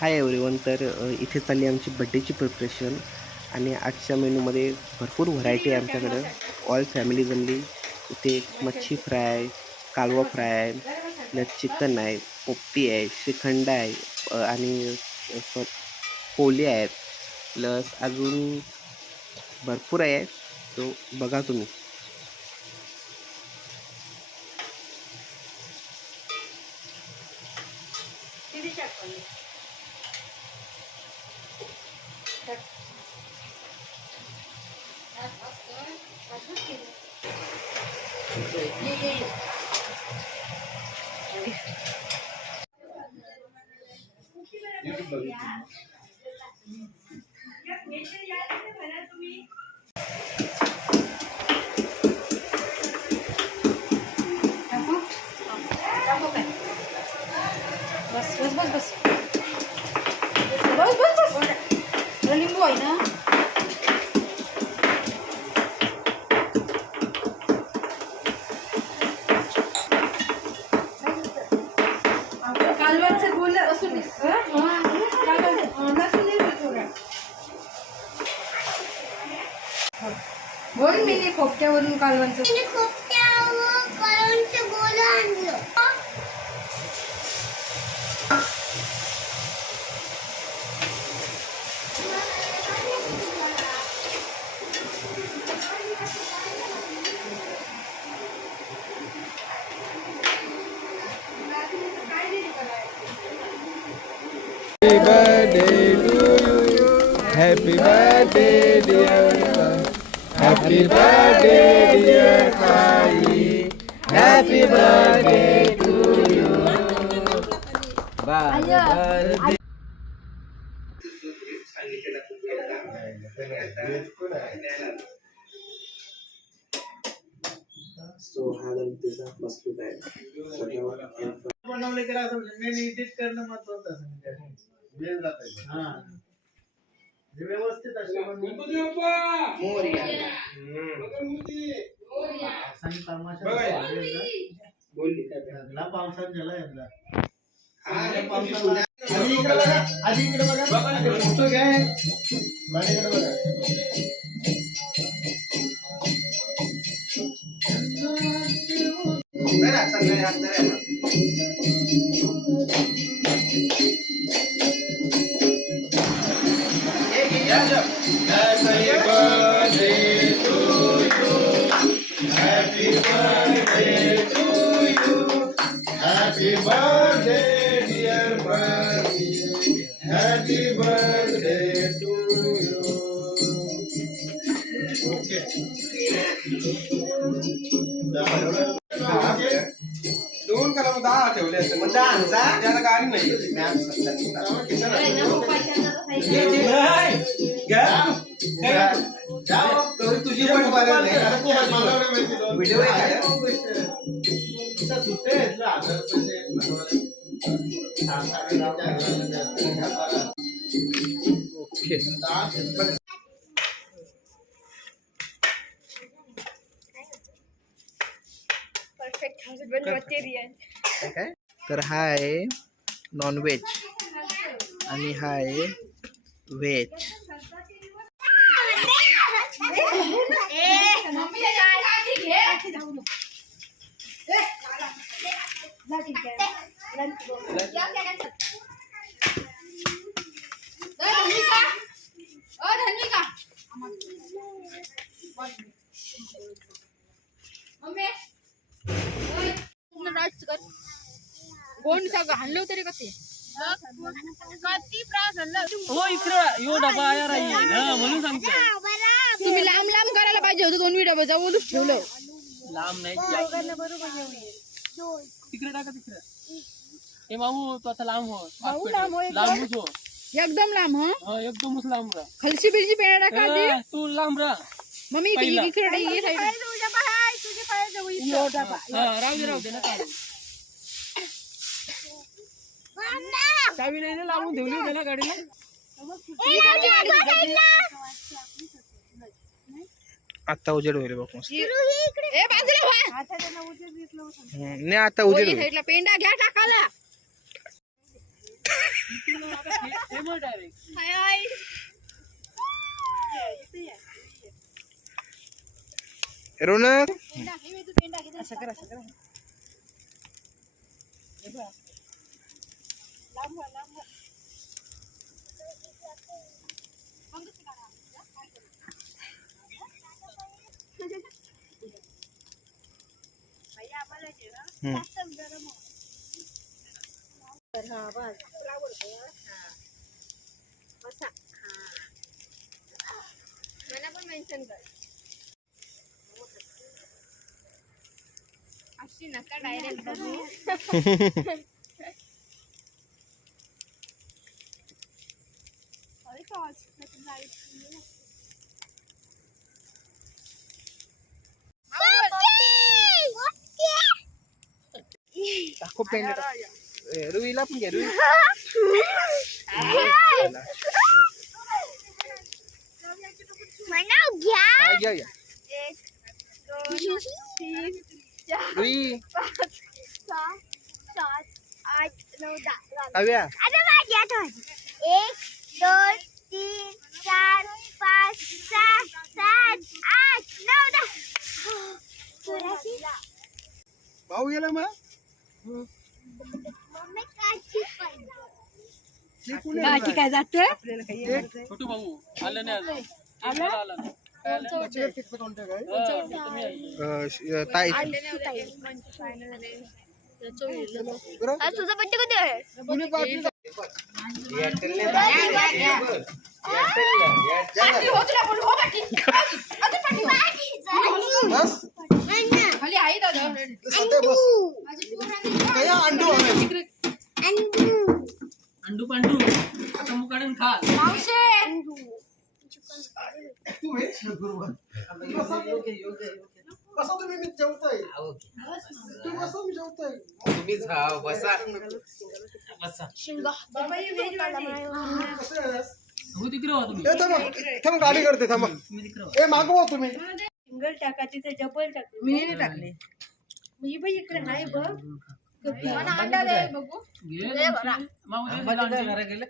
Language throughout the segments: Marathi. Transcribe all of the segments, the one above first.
Hi everyone. तर इथे चालली आमची बड्डेची प्रिपरेशन आणि आजच्या मेनूमध्ये भरपूर व्हरायटी आहे आमच्याकडं. ऑल फॅमिली जमली. इथे मच्छी फ्राय, कालवा फ्राय आहे, प्लस चिकन आहे, पोपटी आहे, श्रीखंड आहे आणि पोले आहेत, प्लस अजून भरपूर आहे. तो बघा तुम्ही. बस बस बस बस बस बस बस लिंबू आहे ना. कालवाचं बोल असू दे. बोल मी खोपट्यावरून कालवांचं बोल आणलं. Happy birthday to you. Happy birthday dear son. Happy birthday dear Kai. Happy birthday to you. Birthday. So हा गणपतीचा मस्तूक आहे. बनवले केला असं मेन एडिट करणं महत्त्वाचं असं बेल जात हां जे व्यवस्थित असे मोरया आणि तमाशा बोलली ना पावसात झाला यंदा आधी इकडे बघा फोटो घ्या माझ्याकडे बघा जरा सगळे हात धरा ना. Happy birthday to you. Happy birthday to you. Happy birthday dear Bernie. Happy birthday to you. Okay. दोन कलम 10 ठेवले असते मग 10 त्याला गाडी नाही तुझी पण व्हिडिओ काय तर हा आहे नॉनव्हेज आणि हा आहे व्हेज. कोण सगळं हल्लो तरी कसे हो इकडे यो डबा आया राही म्हणून सांगतो तुम्ही लांब लांब करायला पाहिजे होतं. 2 डबा जाऊन ठेवलं लांब नाही तिकडे टाका तिकडे हे मामू तो आता लांब हो लांबूच हो एकदम लांब. हा एकदमच लांब राहा खलशी बिलशी पेन टाका तू लांब राहा मम्मी इकडे ये साईड राहू दे ना काय चावी नाही लावून ठेवली होती ना गाडीला. आता उजेड होईल बघ मस्त. ए बाजूला व्हा. नाही आता उजेड होईल. साईडला पेंडा घ्या टाकाला. रोनक असं करा मला पण मेन्शन कर अशी नका डायरेक्ट बघू खूप रुईला पण घ्या रुई हा, घ्या घ्या रुई हव्या 1 2 3 4 5 6 7 8 9 10 भाऊ गेला मग मम्मी काची पण ते कुणी काची काय जातोय छोटू भाऊ आलं नाही अजून आलं नाही. काय आलं? ताई तुझा बड्डे कधी आहे कुणी पार्टी बस खाली आई दादा सध्या बस काय अंडू आहे अंडू पांडू आता मुकाडून खा तू हेच बरोबर कसं तुम्ही मी जेवताय तू कसं मी जेवताय तुम्हीच हा बसा बसा कसं आहेस? हो तिकडे हो तुम्ही ए थांब गाडी करते थांबा तुम्ही तिकडे हो. ए मागवा तुम्ही सिंगल टाका तिथे डबल टाकले मी नाही टाकले मी बाई इकडे नाही बघ मला अंडा दे बघू घे माऊ दे घरा गेले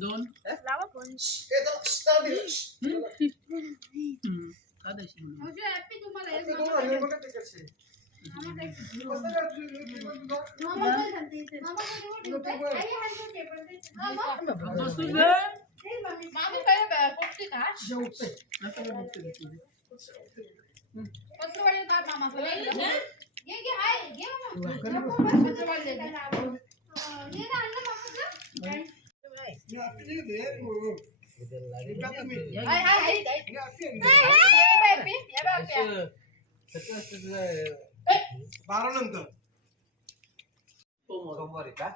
2 ए चला, start दे. साधेशी हॅपी तुम्हाला ते दोन आले बघा तिकडचे. कसं काय बसू दे मामी काय पोपटी का जेवतोय. पत्रवाडी बाप मामा ये घे हाय घे मामा पत्रवाडी दे ये ना अंडा मामा हे आपली दे. हे का तुम्ही? हाय हाय हाय हे आपली आहे. ये बापी 12 नंतर सोमवारी का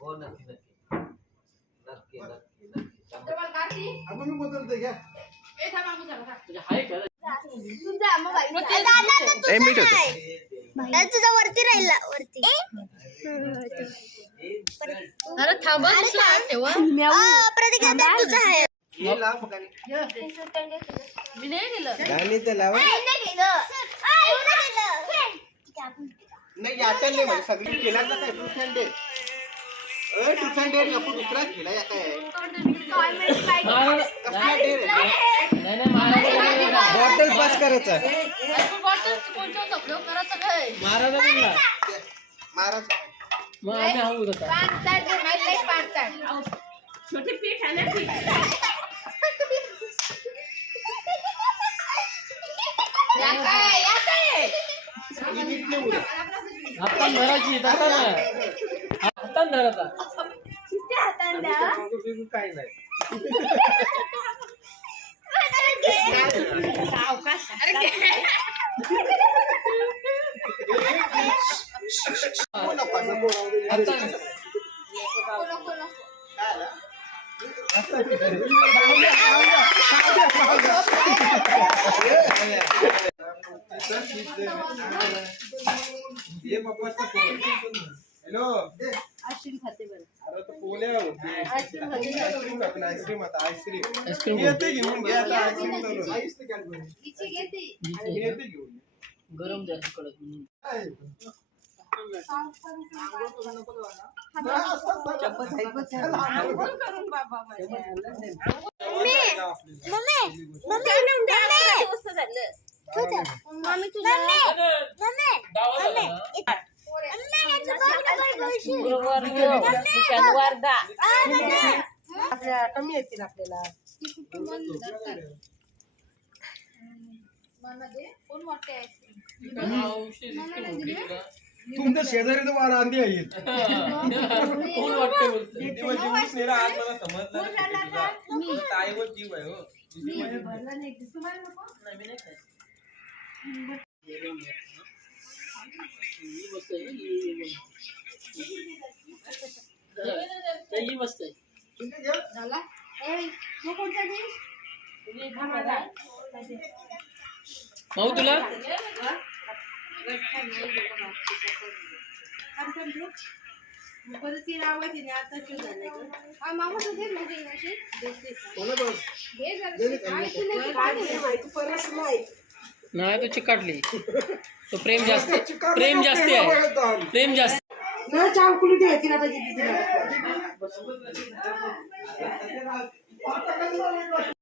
हो नक्की नक्की नक्की नक्की नक्की पत्रवाडी काढली आपण मी बदलते घ्या ए थांब मामी चला तुझ्या हाय का तुझा मोबाईल ए मीठ होतं तुझा वरती राहिला वरती अरे थांब ठेवा प्रतीक दादा तुझा आहे हे लाव मग आणि मी नाही दिलं गाणी तर लावा नाही याच्या नाही म्हणजे सगळी केला ना काय truth and dare truth and dare आपण दुसरा केला या काय नाही महाराज बॉटल पास करायचा कोणत्या उपयोग करायचा काय महाराज म्हणला महाराज मग आम्ही आऊ होता छोटी पीठ आहे ना पीठ या काय हातान धरायची तसा नाही हातान धरायचा काय नाही हॅलो आईस्क्रीम खाते बरं अरे तो पोल्या आईस्क्रीम खाते आईस्क्रीम आता आईस्क्रीम आईस्क्रीम येते घेऊन घे आता आईस्क्रीम चालू इथे घेते येते घेऊन गरम द्यायचं कडक मम्मी तुझ्या कमी येतील आपल्याला. कोण मोठे आहेत तुमच्या शेजारी तर वारा आंधी आहे कोण वाटते बोलतो. ही मस्त आहे. झाला तो कोणता घे भाऊ तुला मामा तू घे मग अशी घे नाही तो चिकाटली. तो प्रेम जास्त आहे. प्रेम जास्ती आहे. प्रेम जास्त.